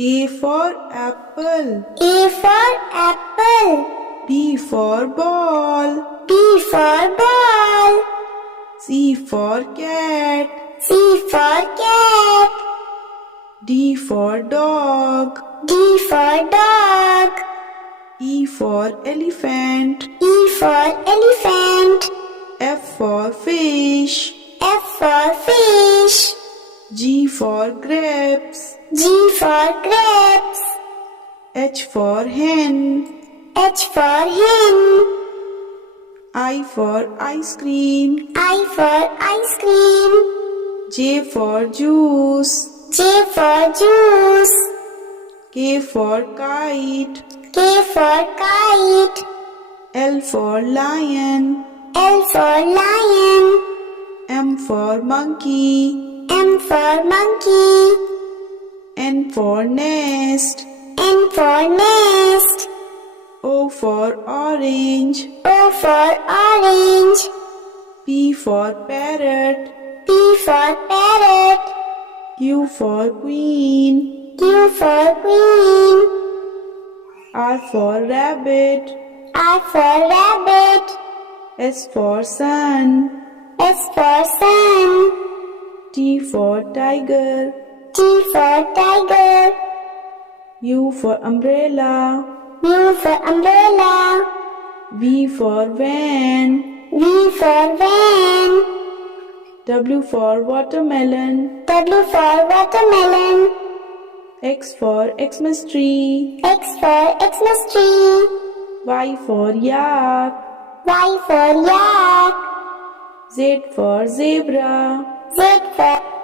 A for apple. A for apple. B for ball. B for ball. C for cat. C for cat. D for dog. D for dog. E for elephant. E for elephant. F for fish. F for fish. G for grapes. G for grapes. H for hen. H for hen. I for ice cream. I for ice cream. J for juice. J for juice. K for kite. K for kite. L for lion. L for lion. M for monkey. M for monkey. N for nest. N for nest. O for orange. O for orange. P for parrot. P for parrot. Q for queen. Q for queen. R for rabbit. R for rabbit. S for sun. S for sun. T for tiger. T for tiger. U for umbrella. U for umbrella. V for van. V for van. W for watermelon. W for watermelon. X for Xmas tree. X for Xmas tree. Y for yak. Y for yak. Z for zebra. Z for